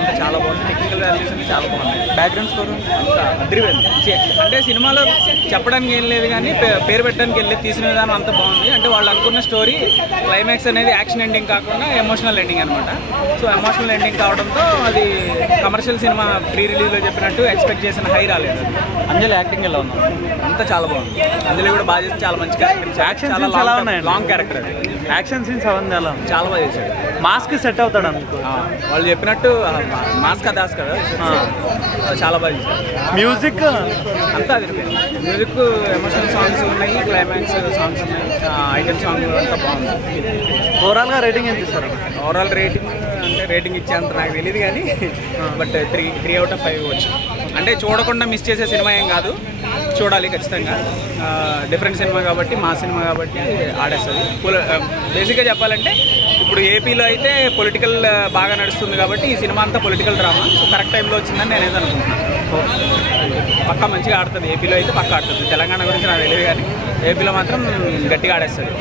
అంతా చాలా బాగుంది. టెక్నికల్ వాల్యూస్ అన్ని చాలా బాగున్నాయి. బ్యాక్గ్రౌండ్ స్కోర్ అంతా అదిరిపోయింది. అంటే సినిమాలో చెప్పడానికి ఏం లేదు కానీ పేరు పెట్టడానికి వెళ్ళి తీసిన విధానం అంతా బాగుంది. అంటే వాళ్ళు అనుకున్న స్టోరీ క్లైమాక్స్ అనేది యాక్షన్ ఎండింగ్ కాకుండా ఎమోషనల్ ఎండింగ్ అనమాట. సో ఎమోషనల్ ఎండింగ్ కావడంతో అది కమర్షియల్ సినిమా ప్రీ రిలీజ్లో చెప్పినట్టు ఎక్స్పెక్ట్ చేసిన హై రాలేదు. అంజలి యాక్టింగ్ ఎలా ఉంది? అంతా చాలా బాగుంది. అంజలి కూడా బాగా చేసి చాలా మంచి క్యారెక్టర్. యాక్షన్ సీన్స్ ఎలా ఉన్నాయి? లాంగ్ క్యారెక్టర్ అది. యాక్షన్ సీన్స్ అవన్నీ ఎలా ఉంది? చాలా బాగా చేశాడు. మాస్క్ సెట్ అవుతాడు అనుకో. వాళ్ళు చెప్పినట్టు మాస్క్ దాస్ కదా, చాలా బాగా చేశాడు. మ్యూజిక్ అంతా అదిరిపోయింది. మ్యూజిక్ ఎమోషనల్ సాంగ్స్ ఉన్నాయి, క్లైమాక్స్ సాంగ్స్ ఉన్నాయి, ఐటమ్ సాంగ్ అంతా బాగుంది. ఓవరాల్గా రేటింగ్ ఎంత ఇస్తారు? ఓవరాల్ రేటింగ్ అంటే రేటింగ్ ఇచ్చేంత నాకు తెలియదు కానీ బట్ 3 out of 5 వచ్చు. అంటే చూడకుండా మిస్ చేసే సినిమా ఏం కాదు, చూడాలి ఖచ్చితంగా. డిఫరెంట్ సినిమా కాబట్టి, మా సినిమా కాబట్టి ఆడేస్తుంది. బేసిక్గా చెప్పాలంటే ఇప్పుడు ఏపీలో అయితే పొలిటికల్ బాగా నడుస్తుంది కాబట్టి ఈ సినిమా అంతా పొలిటికల్ డ్రామా. సో కరెక్ట్ టైంలో వచ్చిందని నేనేది అనుకుంటున్నాను. పక్కా మంచిగా ఆడుతుంది. ఏపీలో అయితే పక్కా ఆడుతుంది. తెలంగాణ గురించి నాకు తెలియదు కానీ ఏపీలో మాత్రం గట్టిగా ఆడేస్తుంది.